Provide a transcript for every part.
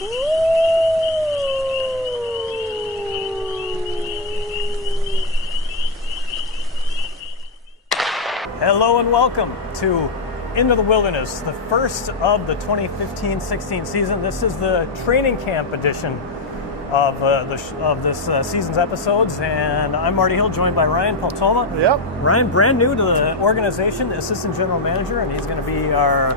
Hello and welcome to Into the Wilderness, the first of the 2015-16 season. This is the training camp edition of this season's episodes, and I'm Marty Hill, joined by Ryan Paltoma. Yep. Ryan, brand new to the organization, assistant general manager, and he's going to be our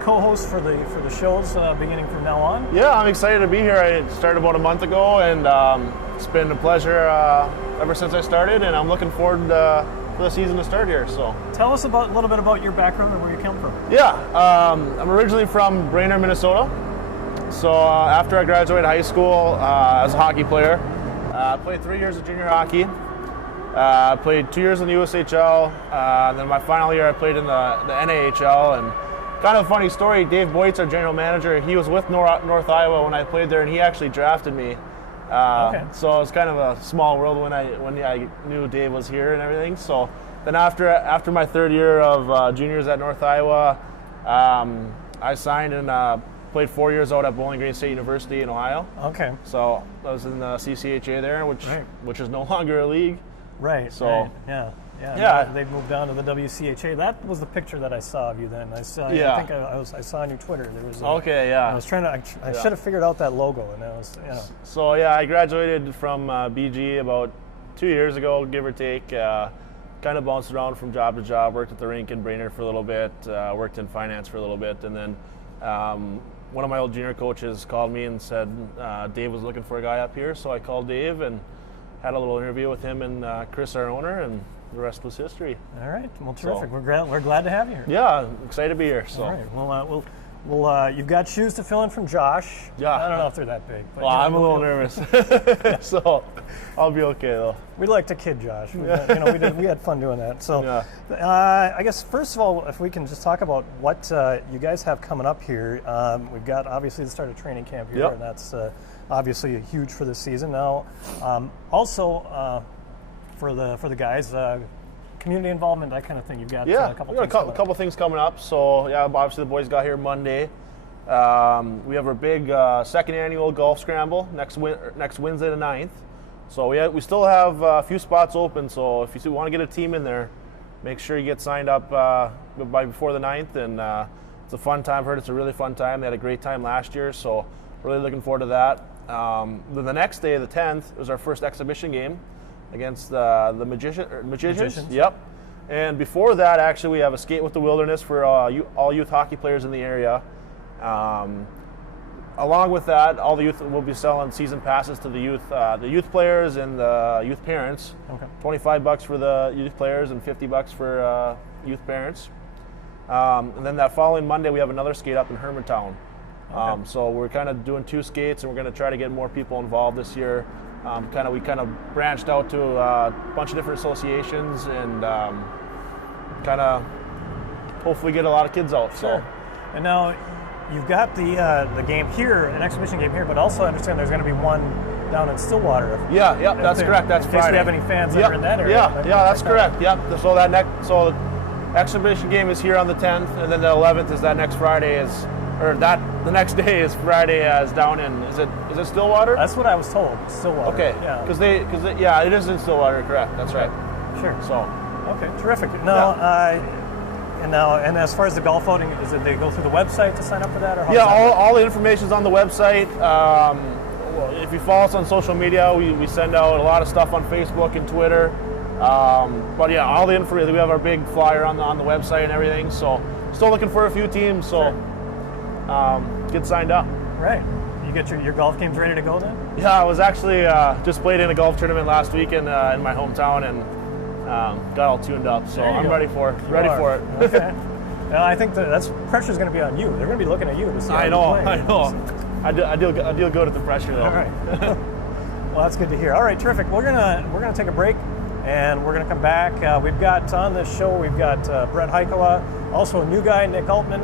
co-host for the shows beginning from now on. Yeah, I'm excited to be here. I started about a month ago, and it's been a pleasure ever since I started, and I'm looking forward for the season to start here. So, tell us a little bit about your background and where you come from. Yeah, I'm originally from Brainerd, Minnesota. So after I graduated high school as a hockey player, I played 3 years of junior hockey. I played 2 years in the USHL, and then my final year I played in the NAHL. And kind of a funny story, Dave Boytz, our general manager, he was with North Iowa when I played there, and he actually drafted me. Okay. So it was kind of a small world when I knew Dave was here and everything. So then after my third year of juniors at North Iowa, I signed and played 4 years out at Bowling Green State University in Ohio. Okay. So I was in the CCHA there, which is no longer a league. Right. So right. Yeah. They've moved down to the WCHA. That was the picture that I saw of you then. I saw. Yeah. I think I saw on your Twitter. There was. Okay. Yeah. I was trying to. I should have figured out that logo, and I was. Yeah. So yeah, I graduated from BG about 2 years ago, give or take. Kind of bounced around from job to job. Worked at the rink in Brainerd for a little bit. Worked in finance for a little bit, and then. One of my old junior coaches called me and said Dave was looking for a guy up here, so I called Dave and had a little interview with him and Chris, our owner, and the rest was history. All right, well, terrific. So, we're glad to have you here. Yeah, excited to be here. So. All right, well, you've got shoes to fill in from Josh. Yeah. I don't know if they're that big. But, well, I'm a little nervous, so I'll be okay though. We like to kid Josh. We had fun doing that. So, I guess first of all, if we can just talk about what you guys have coming up here. We've got obviously the start of training camp here, and that's obviously huge for this season. Now, also for the guys. Community involvement, that kind of thing. You've got a couple things coming up. So yeah, obviously the boys got here Monday. We have our big second annual golf scramble next Wednesday the 9th. So we still have a few spots open. So if you want to get a team in there, make sure you get signed up by before the 9th. And it's a fun time. I've heard it's a really fun time. They had a great time last year, so really looking forward to that. Then the next day, the 10th, was our first exhibition game against the Magicians. Yep. And before that, actually, we have a Skate with the Wilderness for all youth hockey players in the area. Along with that, all the youth will be selling season passes to the youth players and the youth parents. Okay. $25 for the youth players and $50 for youth parents. And then that following Monday, we have another skate up in Hermantown. Okay. So we're kind of doing 2 skates, and we're going to try to get more people involved this year. We kind of branched out to a bunch of different associations and kind of hopefully get a lot of kids out. Sure. So, and now you've got the game here, an exhibition game here, but also I understand there's going to be one down in Stillwater. Yeah, that's correct. That's in case Friday. we have any fans that are in that area. Yeah, that's correct. Yep. So the exhibition game is here on the 10th, and then the 11th is that next Friday the next day is Friday as down in, is it Stillwater? That's what I was told, Stillwater. Okay, yeah. Because it is in Stillwater, correct, that's right. Sure. So. Okay, terrific. Now, and as far as the golf outing, is it they go through the website to sign up for that? Or all the information's on the website. If you follow us on social media, we send out a lot of stuff on Facebook and Twitter. But yeah, all the information, we have our big flyer on the website and everything, so still looking for a few teams, so. Sure. Get signed up. Right. You get your golf games ready to go then? Yeah, I was actually just played in a golf tournament last weekend in my hometown and got all tuned up. So I'm ready for it. Okay. Well, I think that's pressure's going to be on you. They're going to be looking at you to see how you're playing. I know. I deal good at the pressure though. All right. Well, that's good to hear. All right, terrific. We're gonna take a break, and we're gonna come back. We've got on this show Brett Heikola, also a new guy, Nick Altman,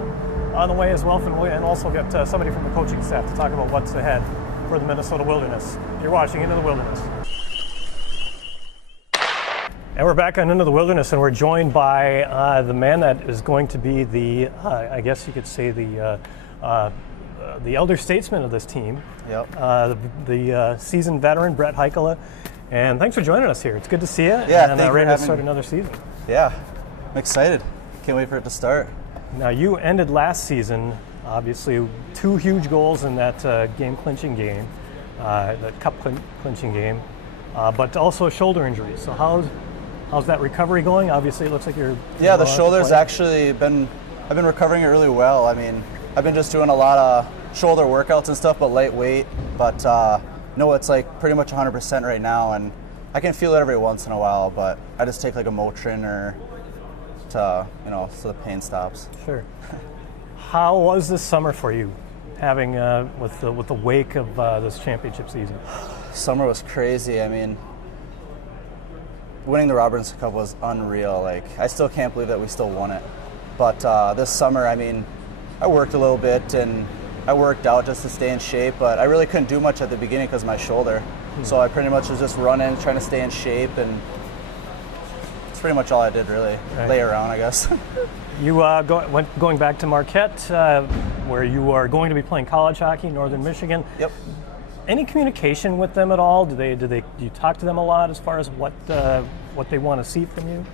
on the way as well, and also get somebody from the coaching staff to talk about what's ahead for the Minnesota Wilderness. You're watching Into the Wilderness. And we're back on Into the Wilderness, and we're joined by the man that is going to be the, I guess you could say, the the elder statesman of this team, Yep. the seasoned veteran, Brett Heikkila. And thanks for joining us here. It's good to see you. Yeah, and thank you ready for to having start me. another season. Yeah, I'm excited. Can't wait for it to start. Now, you ended last season, obviously, 2 huge goals in that game-clinching game, that cup-clinching game, but also a shoulder injury. So how's that recovery going? Obviously, it looks like you're... Yeah, the shoulder's actually I've been recovering it really well. I mean, I've been just doing a lot of shoulder workouts and stuff, but lightweight. But no, it's like pretty much 100% right now, and I can feel it every once in a while, but I just take like a Motrin or so the pain stops. Sure. How was this summer for you, having with the wake of this championship season? Summer was crazy. I mean, winning the Robertson Cup was unreal. Like, I still can't believe that we still won it. But this summer, I mean, I worked a little bit and I worked out just to stay in shape, but I really couldn't do much at the beginning because of my shoulder. So I pretty much was just running, trying to stay in shape, and it's pretty much all I did, really. Right. Lay around, I guess. You going back to Marquette, where you are going to be playing college hockey, Northern Michigan. Yep. Any communication with them at all? Do you talk to them a lot as far as what they want to see from you?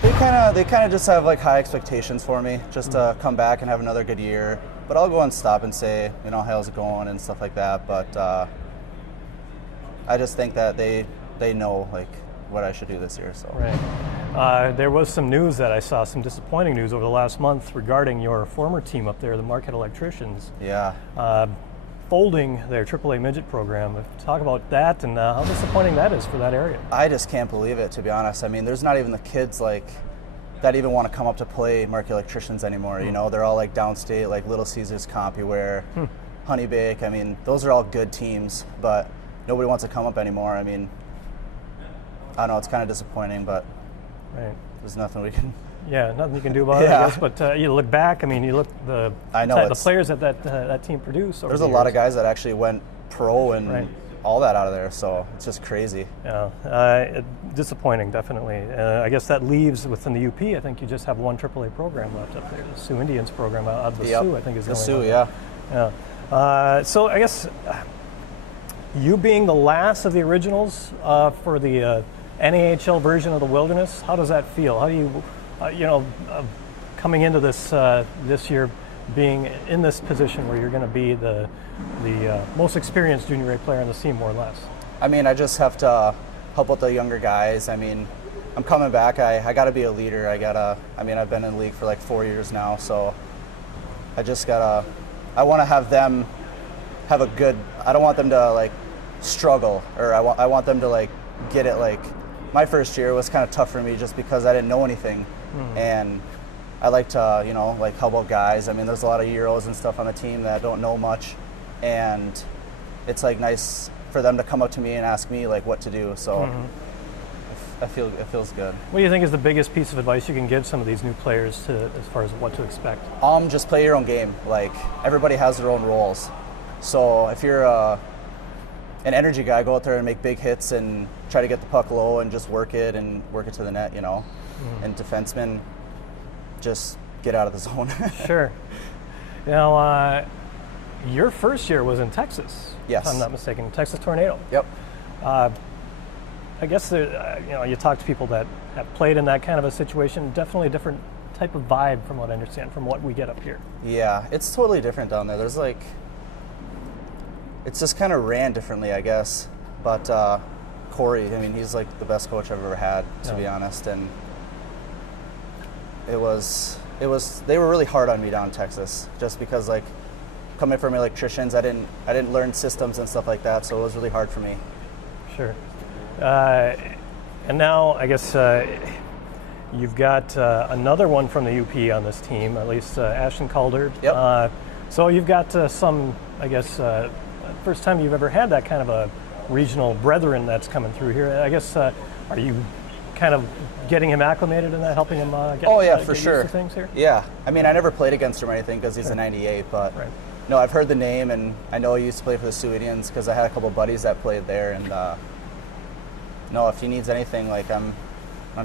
They kind of just have like high expectations for me, just to come back and have another good year. But I'll go and stop and say, how's it going and stuff like that. But I just think that they know like what I should do this year. So. Right. There was some news that I saw, some disappointing news over the last month regarding your former team up there, the Marquette Electricians. Yeah. Folding their AAA midget program. Talk about that and how disappointing that is for that area. I just can't believe it, to be honest. I mean, there's not even the kids like that even want to come up to play Marquette Electricians anymore. They're all like downstate, like Little Caesars, CompuWare, Honeybake. I mean, those are all good teams, but nobody wants to come up anymore. I mean, I don't know, it's kind of disappointing, but there's nothing we can. Yeah, nothing you can do about it, I guess. But you look back. I mean, you look the players that team produced. There's a lot of guys that actually went pro and all that out of there. So it's just crazy. Yeah, disappointing, definitely. I guess that leaves within the UP. I think you just have one AAA program left up there. The Sioux Indians program out of the Sioux, I think, is the Sioux. only one. Yeah. So I guess you being the last of the originals for the NAHL version of the Wilderness, how does that feel? How do you coming into this this year, being in this position where you're going to be the most experienced junior A player on the team, more or less? I mean, I just have to help out the younger guys. I mean, I'm coming back. I got to be a leader. I've been in the league for like 4 years now, so I want to have them have a good. I don't want them to like struggle, or I want them to like get it. Like, my first year was kind of tough for me just because I didn't know anything. And I like to, help out guys. I mean, there's a lot of Euros and stuff on the team that don't know much, and it's like nice for them to come up to me and ask me like what to do. So it feels good. What do you think is the biggest piece of advice you can give some of these new players as far as what to expect? Just play your own game. Like, everybody has their own roles. So if you're an energy guy, go out there and make big hits and try to get the puck low and just work it to the net, And defensemen, just get out of the zone. Sure. Now, your first year was in Texas. Yes. If I'm not mistaken, Texas Tornado. Yep. I guess you talk to people that have played in that kind of a situation. Definitely a different type of vibe, from what I understand, from what we get up here. Yeah, it's totally different down there. There's like, it's just kind of ran differently, I guess. But Corey, I mean, he's like the best coach I've ever had, to be honest. And they were really hard on me down in Texas, just because like coming from electricians, I didn't learn systems and stuff like that, so it was really hard for me. Sure. And now I guess you've got another one from the UP on this team, at least Ashton Calder. Yep. So you've got some, I guess, first time you've ever had that kind of a regional brethren that's coming through here. I guess, are you kind of getting him acclimated in that, helping him get for used sure. to things here? Yeah. I mean, I never played against him or anything because he's a 98, but no, I've heard the name, and I know he used to play for the Sioux Indians because I had a couple buddies that played there, and no, if he needs anything, like I'm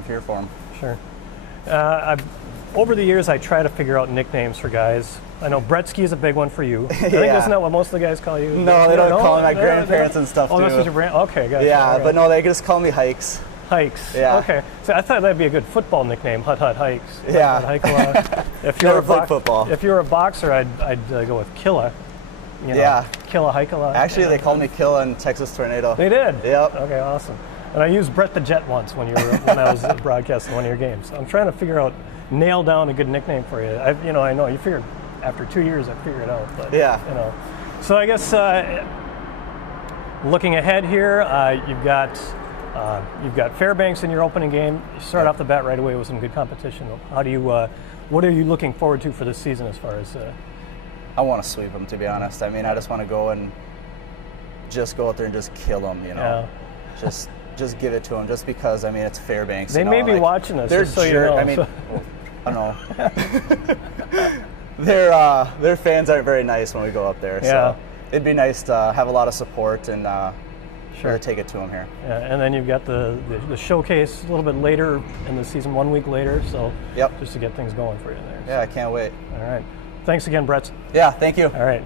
here for him. Sure. over the years, I try to figure out nicknames for guys. I know Bretsky is a big one for you. I think Yeah. isn't that what most of the guys call you? No, they don't call me. My grandparents and stuff Oh, too. that's what your brand. Okay, gotcha. Yeah, All right. but no, they just call me Hikes. Hikes. Yeah. Okay. So I thought that'd be a good football nickname. Hut Hikes. Yeah. Hut, Hike-a-lot. If you Never were a played football. If you were a boxer, I'd go with Killa. You know, Yeah. Killa Hike-a-lot. Actually, they called me Killa in Texas Tornado. They did. Yep. Okay, awesome. And I used Brett the Jet once when I was broadcasting one of your games. So I'm trying to figure out, nail down a good nickname for you. I know you figured after 2 years I figured it out. But Yeah. So I guess looking ahead here, you've got Fairbanks in your opening game. You start off the bat right away with some good competition. How do you? What are you looking forward to for this season as far as? I want to sweep them, to be honest. I mean, I just want to go and just go out there and just kill them, Yeah. Just give it to them, just because, I mean, it's Fairbanks. They may be watching us, They're just so you know. I mean, I don't know. Their fans aren't very nice when we go up there, Yeah. so it'd be nice to have a lot of support and Sure. really take it to them here. Yeah, and then you've got the showcase a little bit later in the season, 1 week later. So Yep. just to get things going for you there. Yeah, I can't wait. All right. Thanks again, Brett. Yeah, thank you. All right.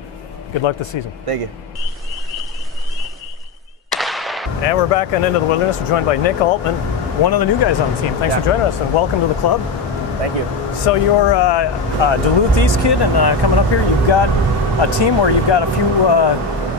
Good luck this season. Thank you. And we're back on Into the Wilderness. We're joined by Nick Altman, one of the new guys on the team. Thanks for joining us and welcome to the club. Thank you. So you're a Duluth East kid coming up here. You've got a team where you've got a few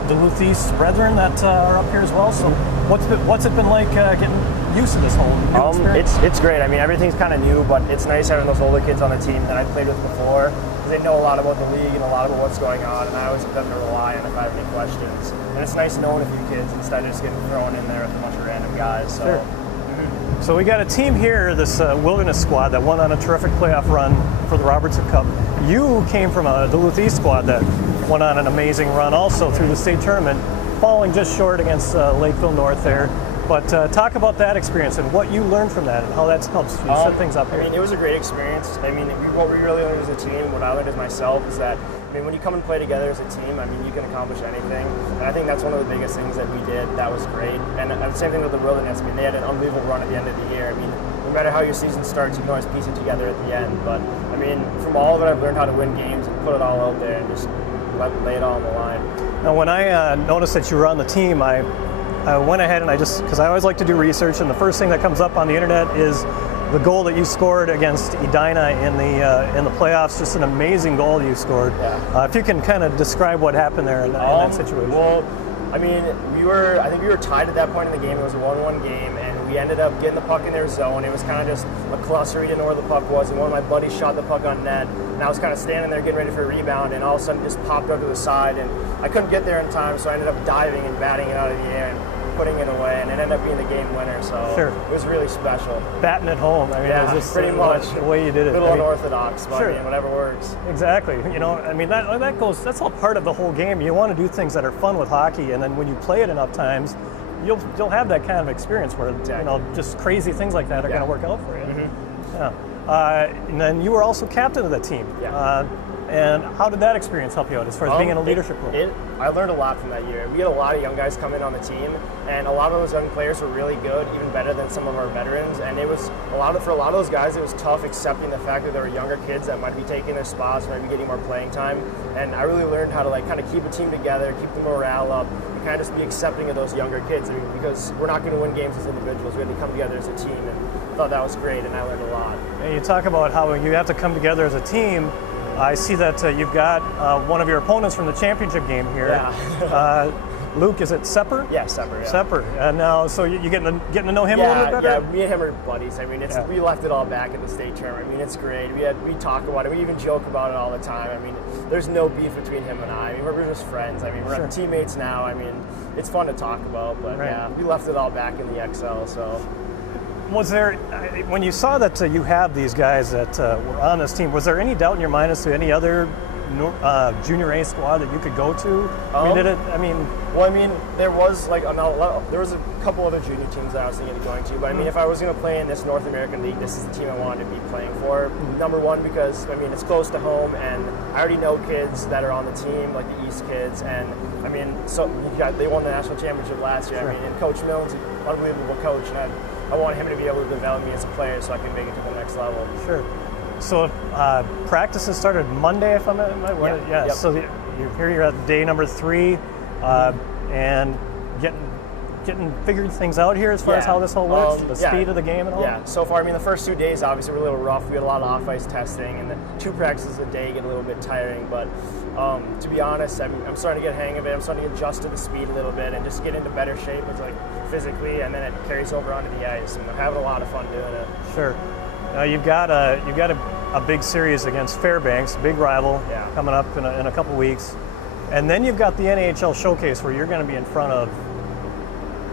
Duluth East brethren that are up here as well. So what's it been like getting used to this whole new experience? It's great. I mean, everything's kind of new, but it's nice having those older kids on the team that I played with before, because they know a lot about the league and a lot about what's going on, and I always have them to rely on if I have any questions. And it's nice knowing a few kids instead of just getting thrown in there with a bunch of random guys. So. Sure. So we got a team here, this Wilderness squad that went on a terrific playoff run for the Robertson Cup. You came from a Duluth East squad that went on an amazing run also through the state tournament, falling just short against Lakeville North there. But talk about that experience and what you learned from that and how that's helped you set things up here. I mean, it was a great experience. I mean, what we really learned as a team, what I learned as myself, is that, I mean, when you come and play together as a team, I mean, you can accomplish anything. And I think that's one of the biggest things that we did that was great. And the same thing with the Wilderness. I mean, they had an unbelievable run at the end of the year. I mean, no matter how your season starts, you can always piece it together at the end. But, I mean, from all of it, I've learned how to win games and put it all out there and just lay it all on the line. Now, when I noticed that you were on the team, I went ahead and because I always like to do research, and the first thing that comes up on the internet is the goal that you scored against Edina in the playoffs. Just an amazing goal you scored. Yeah. If you can kind of describe what happened there in that situation. Well, I mean, I think we were tied at that point in the game. It was a 1-1 game, and we ended up getting the puck in their zone. It was kind of just a cluster. We didn't know where the puck was, and one of my buddies shot the puck on net, and I was kind of standing there getting ready for a rebound, and all of a sudden it just popped up to the side, and I couldn't get there in time, so I ended up diving and batting it out of the air and putting it away, and it ended up being the game winner. So Sure. It was really special. Batting it home. I mean, Yeah, it was just pretty much the way you did it. A little I mean, unorthodox, but Sure. I mean, whatever works. Exactly. You know, I mean, that's all part of the whole game. You want to do things that are fun with hockey, and then when you play it enough times, you'll have that kind of experience where just crazy things like that are going to work out for you. Mm-hmm. Yeah. And then you were also captain of the team. Yeah. And how did that experience help you out as far as being in a leadership role? I learned a lot from that year. We had a lot of young guys come in on the team, and a lot of those young players were really good, even better than some of our veterans. And it was for a lot of those guys, it was tough accepting the fact that there were younger kids that might be taking their spots, might be getting more playing time. And I really learned how to kind of keep a team together, keep the morale up, and kind of just be accepting of those younger kids. I mean, because we're not going to win games as individuals. We had to come together as a team, and I thought that was great, and I learned a lot. And you talk about how you have to come together as a team. I see that you've got one of your opponents from the championship game here. Yeah. Luke, is it Sepper? Yeah, Sepper. Yeah. Sepper. And now, so you getting to know him a little bit better? Yeah, me and him are buddies. I mean, we left it all back at the state tournament. I mean, it's great. We talk about it. We even joke about it all the time. I mean, there's no beef between him and I. I mean, we're just friends. I mean, we're teammates now. I mean, it's fun to talk about. But yeah, we left it all back in the XL. So. Was there, when you saw that you have these guys that were on this team, was there any doubt in your mind as to any other junior A squad that you could go to? Well, I mean, there was there was a couple other junior teams that I was thinking of going to, but I mean, if I was going to play in this North American League, this is the team I wanted to be playing for. Number one, because I mean, it's close to home, and I already know kids that are on the team, like the East kids, and I mean, so they won the national championship last year. I mean, and Coach Milne's an unbelievable coach, and I want him to be able to develop me as a player so I can make it to the next level. Sure. So practices started Monday, if I'm right. Yeah. Yep. So you're at day number 3, and getting figured things out here as far as how this all works, the speed of the game and all. Yeah. So far, I mean, the first 2 days obviously were a little rough. We had a lot of off-ice testing, and the 2 practices a day get a little bit tiring. But to be honest, I'm starting to get a hang of it. I'm starting to adjust to the speed a little bit and just get into better shape, physically, and then it carries over onto the ice. And I'm having a lot of fun doing it. Sure. Now you've got a big series against Fairbanks, big rival, coming up in a couple weeks, and then you've got the NHL Showcase where you're going to be in front of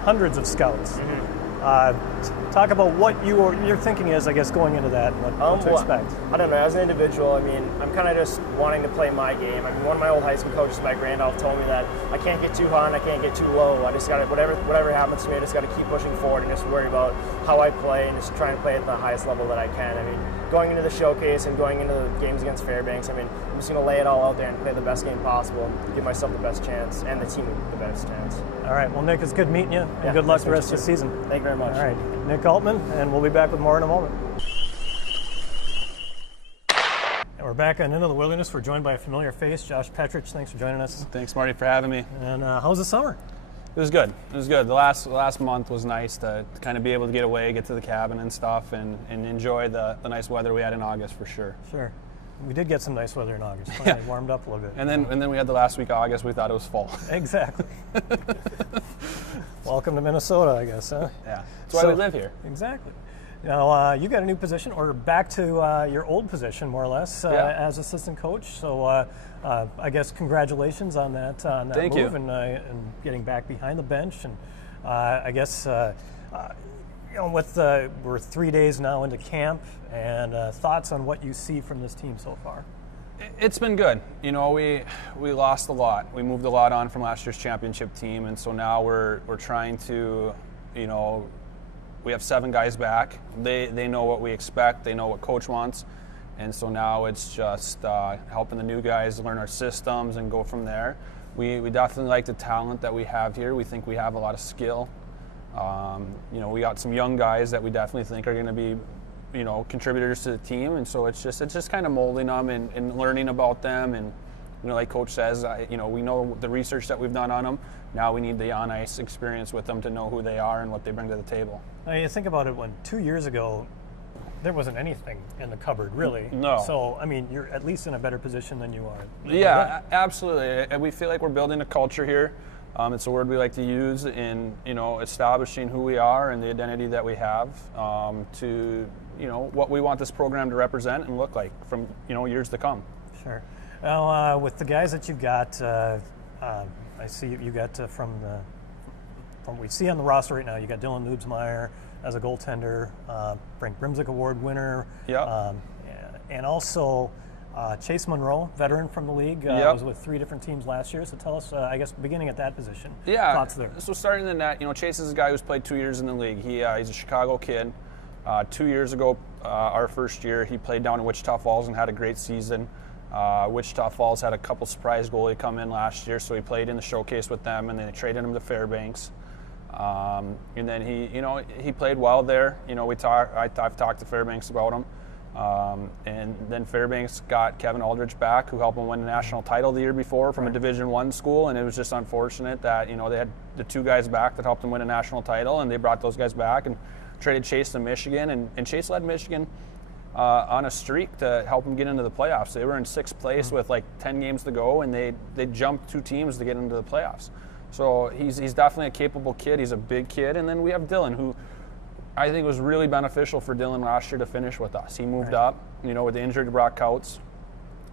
hundreds of scouts. Talk about what your thinking is, I guess, going into that, what to expect. I don't know. As an individual, I mean, I'm kind of just wanting to play my game. I mean, one of my old high school coaches, Mike Randolph, told me that I can't get too high and I can't get too low. I just got to, whatever happens to me, I just got to keep pushing forward and just worry about how I play and just try and play at the highest level that I can. I mean, going into the Showcase and going into the games against Fairbanks, I mean, I'm just going to lay it all out there and play the best game possible, give myself the best chance, and the team the best chance. All right. Well, Nick, it's good meeting you, and good luck the rest of the season. Thank you very much. All right. Nick Altman, and we'll be back with more in a moment. And we're back on Into the Wilderness. We're joined by a familiar face, Josh Petrich. Thanks for joining us. Thanks, Marty, for having me. And how's the summer? It was good. It was good. The last month was nice to kind of be able to get away, get to the cabin and stuff, and enjoy the nice weather we had in August for sure. Sure. We did get some nice weather in August. Finally warmed up a little bit. And then we had the last week of August. We thought it was fall. Exactly. Welcome to Minnesota, I guess, huh? Yeah. That's why we live here. Exactly. Now, you got a new position, or back to your old position, more or less, as assistant coach. So I guess congratulations on that Thank move you. And getting back behind the bench. And I guess, we're 3 days now into camp, and thoughts on what you see from this team so far? It's been good. You know, we lost a lot. We moved a lot on from last year's championship team, and so now we're trying to, you know, we have 7 guys back. They know what we expect. They know what coach wants, and so now it's just helping the new guys learn our systems and go from there. We definitely like the talent that we have here. We think we have a lot of skill. You know, we got some young guys that we definitely think are going to be, you know, contributors to the team, and so it's just kind of molding them and learning about them. And you know, like Coach says, you know, we know the research that we've done on them. Now we need the on-ice experience with them to know who they are and what they bring to the table. I mean, you think about it, when 2 years ago, there wasn't anything in the cupboard, really. No. So, I mean, you're at least in a better position than you are. Yeah, absolutely. And we feel like we're building a culture here. It's a word we like to use in, you know, establishing who we are and the identity that we have to, you know, what we want this program to represent and look like from, you know, years to come. Sure. Now, with the guys that you've got, I see you got from what we see on the roster right now, you got Dylan Noobsmeyer as a goaltender, Frank Brimsick Award winner, and also Chase Monroe, veteran from the league, was with 3 different teams last year. So tell us, I guess, beginning at that position, thoughts there. So starting in that, you know, Chase is a guy who's played 2 years in the league. He's a Chicago kid. 2 years ago, our first year, he played down in Wichita Falls and had a great season. Wichita Falls had a couple surprise goalie come in last year, so he played in the Showcase with them, and then they traded him to Fairbanks. And then he played well there. You know, I've talked to Fairbanks about him. And then Fairbanks got Kevin Aldridge back, who helped him win the national title the year before from a Division I school, and it was just unfortunate that, you know, they had the 2 guys back that helped them win a national title, and they brought those guys back and traded Chase to Michigan, and Chase led Michigan on a streak to help them get into the playoffs. They were in 6th place with like 10 games to go, and they jumped 2 teams to get into the playoffs. So he's definitely a capable kid. He's a big kid. And then we have Dylan, who I think was really beneficial for Dylan last year to finish with us. He moved up, you know, with the injury to Brock Couts.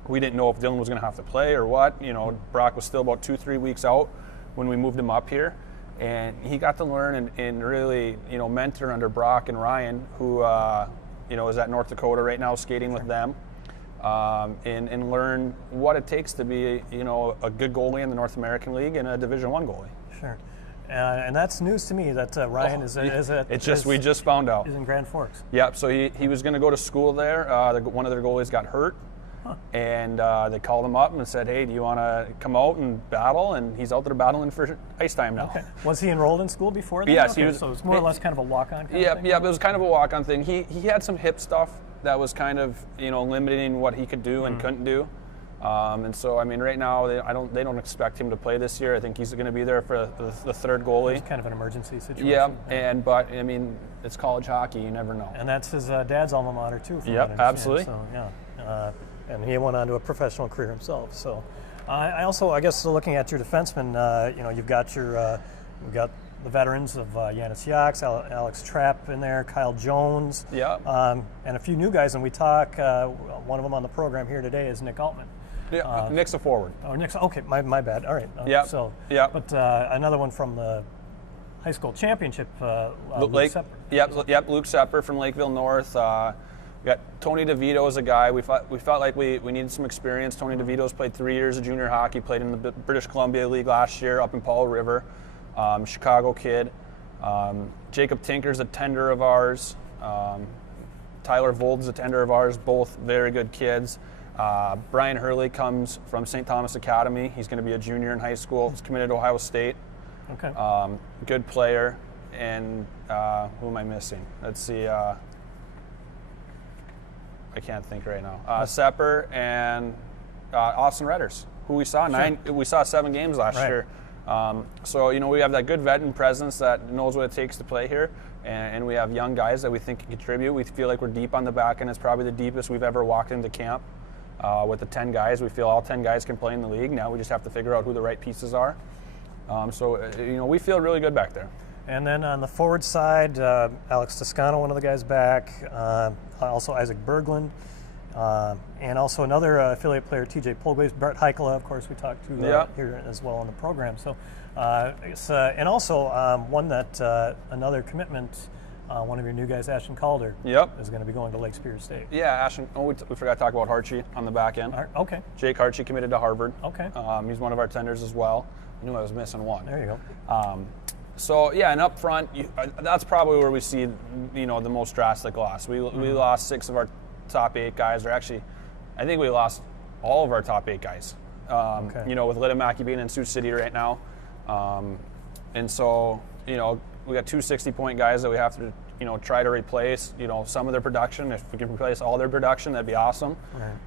We didn't know if Dylan was going to have to play or what. You know, Brock was still about 2-3 weeks out when we moved him up here. And he got to learn and really, you know, mentor under Brock and Ryan, who, you know, is at North Dakota right now skating with them, and learn what it takes to be, you know, a good goalie in the North American League and a Division I goalie. Sure. And that's news to me that Ryan we just found out. He's in Grand Forks. Yep. So he was going to go to school there. One of their goalies got hurt. And they called him up and said, "Hey, do you want to come out and battle?" And he's out there battling for ice time now. Okay. Was he enrolled in school before that? Yes, okay, he was. So it's more or less kind of a walk-on kind of thing? Yeah, it was kind of a walk-on thing. He had some hip stuff that was kind of, limiting what he could do and couldn't do. And so, I mean, right now they don't expect him to play this year. I think he's going to be there for the third goalie. It's kind of an emergency situation. Yeah, but I mean, it's college hockey. You never know. And that's his dad's alma mater too. Yep, absolutely. So and he went on to a professional career himself. So I also, I guess, looking at your defensemen, you've got you've got the veterans of Yanis Yax, Alex Trapp in there, Kyle Jones, and a few new guys. And we talk. One of them on the program here today is Nick Altman. Yeah, Nick's a forward. Oh, Nick's okay. My bad. All right. But another one from the high school championship, Luke Sepper. Yep. Luke Sepper from Lakeville North. We got Tony DeVito as a guy. We felt like we needed some experience. Tony DeVito's played 3 years of junior hockey. Played in the British Columbia League last year up in Paul River. Chicago kid. Jacob Tinker's a tender of ours. Tyler Vold's a tender of ours. Both very good kids. Brian Hurley comes from St. Thomas Academy. He's going to be a junior in high school. He's committed to Ohio State. Okay. Good player. And who am I missing? Let's see. I can't think right now. Sepper and Austin Redders, who we saw we saw 7 games last year. So we have that good veteran presence that knows what it takes to play here, and we have young guys that we think can contribute. We feel like we're deep on the back end. It's probably the deepest we've ever walked into camp. With the 10 guys, we feel all 10 guys can play in the league. Now we just have to figure out who the right pieces are. We feel really good back there. And then on the forward side, Alex Toscano, one of the guys back, also Isaac Berglund, and also another affiliate player, TJ Polglaze, Brett Heikela, of course, we talked to here as well on the program. So, and also one that another commitment. One of your new guys, Ashton Calder, is going to be going to Lake Superior State. Yeah, Ashton. Oh, we forgot to talk about Harchie on the back end. Okay. Jake Harchie committed to Harvard. Okay. He's one of our tenders as well. I knew I was missing one. There you go. And up front, that's probably where we see, the most drastic loss. We lost 6 of our top 8 guys, or actually, I think we lost all of our top 8 guys. With Litamaki being in Sioux City right now, and so we got 2 60-point guys that we have to try to replace. Some of their production. If we can replace all their production, that'd be awesome.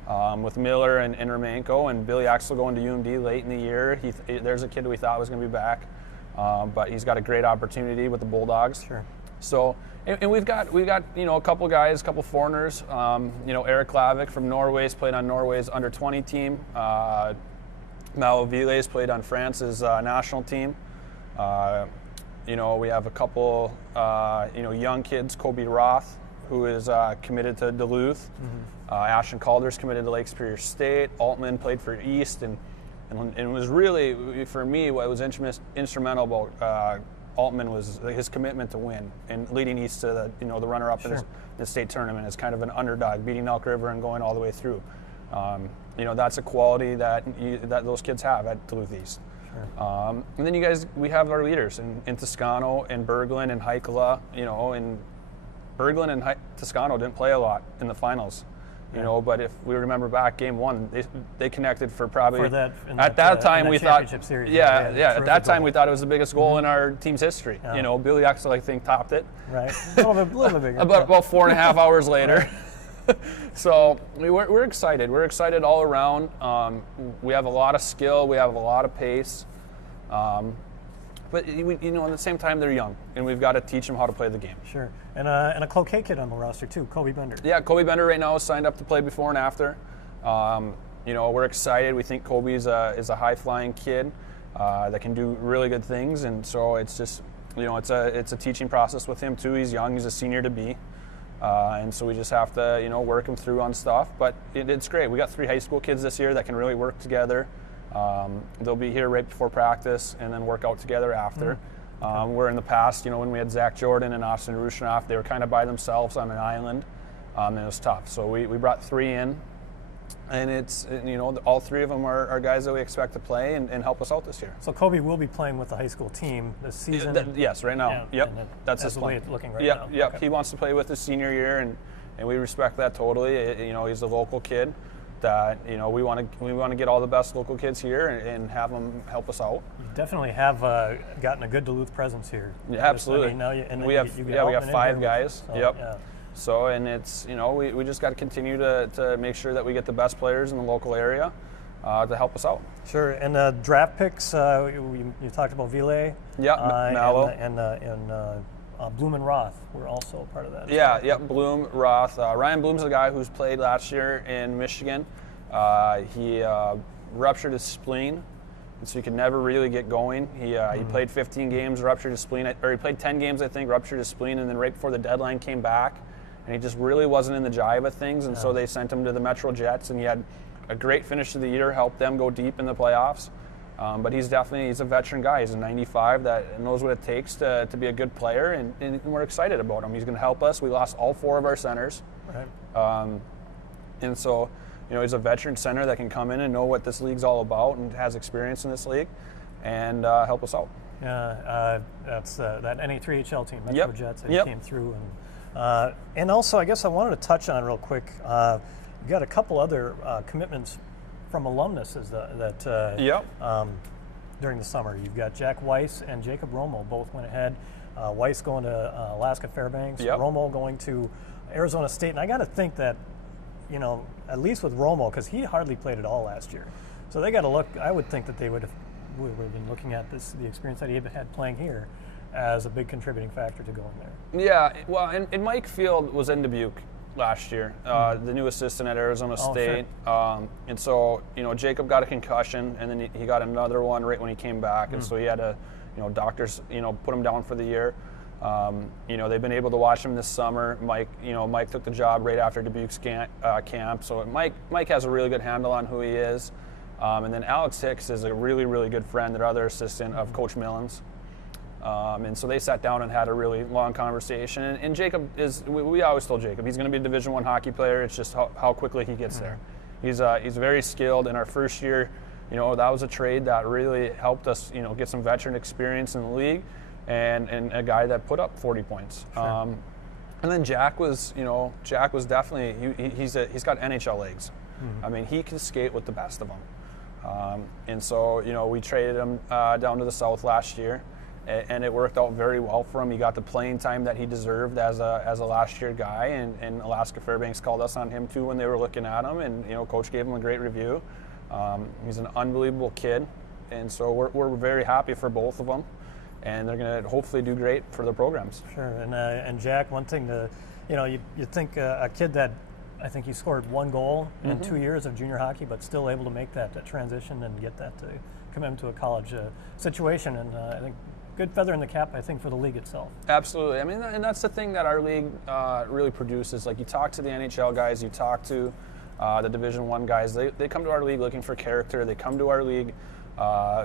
Right. With Miller and Romanko and Billy Axel going to UMD late in the year, there's a kid we thought was going to be back. But he's got a great opportunity with the Bulldogs. Sure. So, and we've got a couple guys, a couple foreigners. Eric Lavik from Norway's played on Norway's under-20 team. Malo Viles played on France's national team. We have a couple young kids. Kobe Roth, who is committed to Duluth. Mm-hmm. Ashton Calder's committed to Lake Superior State. Altman played for East, and it was really, for me, what was instrumental about Altman was his commitment to win and leading East to the runner-up in the state tournament as kind of an underdog, beating Elk River and going all the way through. That's a quality that those kids have at Duluth East. Sure. And then we have our leaders in Toscano and Berglund and Heikela. And Berglund and Toscano didn't play a lot in the finals. But if we remember back game 1, they connected for probably at that time we thought series, at that time we thought it was the biggest goal in our team's history. Yeah. Billy Axel I think topped it. Right, a little bit bigger. about 4.5 hours later. So we're excited. We're excited all around. We have a lot of skill. We have a lot of pace. But at the same time, they're young, and we've got to teach them how to play the game. Sure, and a Cloquet kid on the roster too, Kobe Bender. Yeah, Kobe Bender right now is signed up to play before and after. We're excited. We think Kobe is a high-flying kid that can do really good things, and so it's just it's a teaching process with him too. He's young. He's a senior to be, and so we just have to work him through on stuff. But it's great. We got 3 high school kids this year that can really work together. They'll be here right before practice and then work out together after. Where in the past, when we had Zach Jordan and Austin Rushnoff, they were kind of by themselves on an island, and it was tough. So we brought 3 in, and it's all 3 of them are guys that we expect to play and help us out this year. So Kobe will be playing with the high school team this season. Yes, right now. Yeah, yep, that's his plan. Way looking right now. Yep. Okay. He wants to play with his senior year, and we respect that totally. He's a local kid. That we want to get all the best local kids here and have them help us out. You definitely have gotten a good Duluth presence here. Yeah, absolutely. We have 5 guys. So, yep. Yeah. So, and it's, we just got to continue to make sure that we get the best players in the local area to help us out. Sure. And draft picks, you talked about Ville. Yeah, Mallow. And Bloom and Roth were also part of that. Yeah, Bloom, Roth. Ryan Bloom's a guy who's played last year in Michigan. He ruptured his spleen, and so he could never really get going. He played 15 games, ruptured his spleen, or he played 10 games, I think, ruptured his spleen, and then right before the deadline came back, and he just really wasn't in the jive of things, and so they sent him to the Metro Jets, and he had a great finish to the year, helped them go deep in the playoffs. But he's a veteran guy. He's a 95 that knows what it takes to be a good player, and we're excited about him. He's going to help us. We lost all 4 of our centers. Right. And so, he's a veteran center that can come in and know what this league's all about and has experience in this league and help us out. Yeah, that's that NA3HL team, Metro Jets, that came through. And also, I guess I wanted to touch on real quick, you got a couple other commitments from alumnuses during the summer. You've got Jack Weiss and Jacob Romo both went ahead. Weiss going to Alaska Fairbanks, Romo going to Arizona State. And I got to think that, at least with Romo, because he hardly played at all last year. So they got to look, I would think that we would have been looking at the experience that he had playing here as a big contributing factor to going there. Yeah, well, and Mike Field was in Dubuque last year, the new assistant at Arizona State. Sure. And so, Jacob got a concussion, and then he got another one right when he came back, and so he had to, doctors, put him down for the year. They've been able to watch him this summer. Mike took the job right after Dubuque's camp, so Mike has a really good handle on who he is. And then Alex Hicks is a really, really good friend, their other assistant of Coach Millens. And so they sat down and had a really long conversation. And Jacob we always told Jacob, he's going to be a Division I hockey player. It's just how quickly he gets there. He's very skilled. In our first year, that was a trade that really helped us, get some veteran experience in the league and a guy that put up 40 points. Sure. And then Jack was definitely, he's got NHL legs. I mean, he can skate with the best of them. And so, we traded him down to the South last year. And it worked out very well for him. He got the playing time that he deserved as a last year guy, and Alaska Fairbanks called us on him too when they were looking at him, and Coach gave him a great review. He's an unbelievable kid, and so we're very happy for both of them, and they're going to hopefully do great for their programs. Sure, and Jack, one thing to, you think a kid that I think he scored 1 goal in 2 years of junior hockey, but still able to make that transition and get that to commit to a college situation, and I think. Good feather in the cap, I think, for the league itself. Absolutely. I mean, and that's the thing that our league really produces. Like, you talk to the NHL guys, you talk to the Division I guys. They come to our league looking for character. They come to our league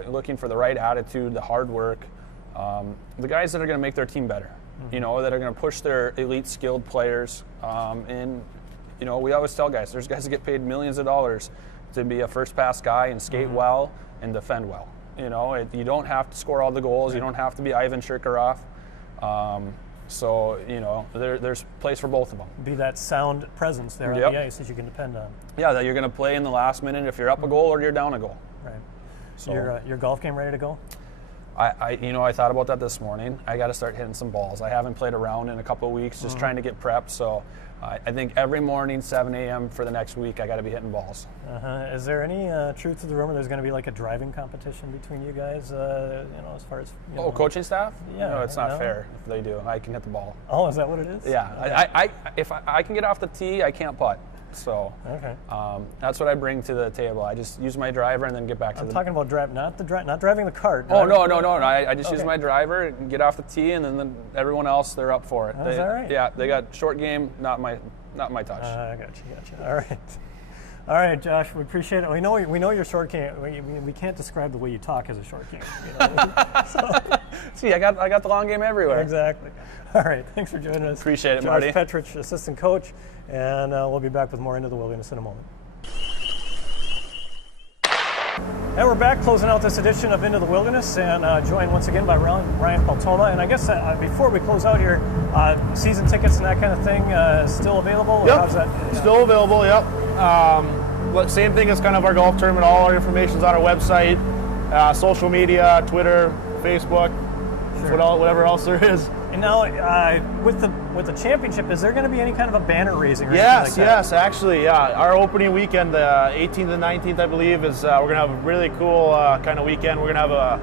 looking for the right attitude, the hard work. The guys that are going to make their team better, that are going to push their elite skilled players. And, we always tell guys, there's guys that get paid millions of dollars to be a first pass guy and skate well and defend well. You don't have to score all the goals. You don't have to be Ivan Shirkarov. So, there's place for both of them. Be that sound presence there on the ice that you can depend on. Yeah, that you're going to play in the last minute if you're up a goal or you're down a goal. Right. So your golf game ready to go? I thought about that this morning. I got to start hitting some balls. I haven't played around in a couple of weeks, just trying to get prepped. So I think every morning, 7 a.m. for the next week, I got to be hitting balls. Is there any truth to the rumor there's going to be like a driving competition between you guys, as far as... coaching staff? Yeah. No, it's not fair if they do. I can hit the ball. Oh, is that what it is? Yeah. Okay. If I can get off the tee, I can't putt. So that's what I bring to the table. I just use my driver and then get back to I'm talking about not driving the cart. Oh, no. I just use my driver and get off the tee, and then everyone else, they're up for it. Is that right? Yeah, they got short game, not my touch. I got you. All right, Josh, we appreciate it. We know your short game. We can't describe the way you talk as a short game. See, I got the long game everywhere. Exactly. All right, thanks for joining us. Appreciate it, Josh Marty. Petrich, assistant coach, and we'll be back with more Into the Wilderness in a moment. And we're back closing out this edition of Into the Wilderness, and joined once again by Ryan Paltoma. And I guess before we close out here, season tickets and that kind of thing still available? Yep, how's that? still available, yep. Same thing as kind of our golf tournament. All our information's on our website, social media, Twitter, Facebook, whatever else there is. And now, with the championship, is there going to be any kind of a banner raising? Or Yes, anything like that? yes, actually, yeah. Our opening weekend, the 18th and 19th, I believe, is we're gonna have a really cool kind of weekend. We're gonna have a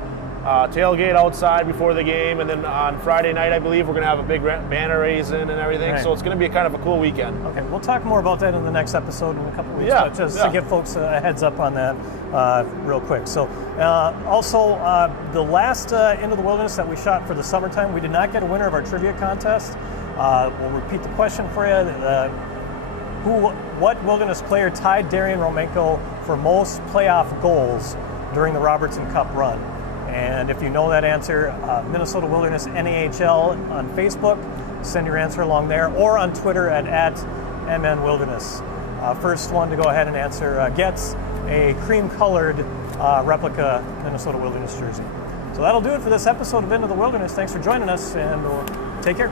tailgate outside before the game, and then on Friday night, I believe, we're gonna have a big banner raising and everything. Right. So it's gonna be kind of a cool weekend. Okay, we'll talk more about that in the next episode in a couple of weeks, Yeah, but just yeah. to give folks a heads up on that real quick. So also, the last Into the Wilderness that we shot for the summertime, we did not get a winner of our trivia contest. We'll repeat the question for you. What Wilderness player tied Darian Romenko for most playoff goals during the Robertson Cup run? And if you know that answer, Minnesota Wilderness NAHL on Facebook, send your answer along there, or on Twitter at MNWilderness. First one to go ahead and answer gets a cream-colored replica Minnesota Wilderness jersey. So that'll do it for this episode of Into the Wilderness. Thanks for joining us, and we'll take care.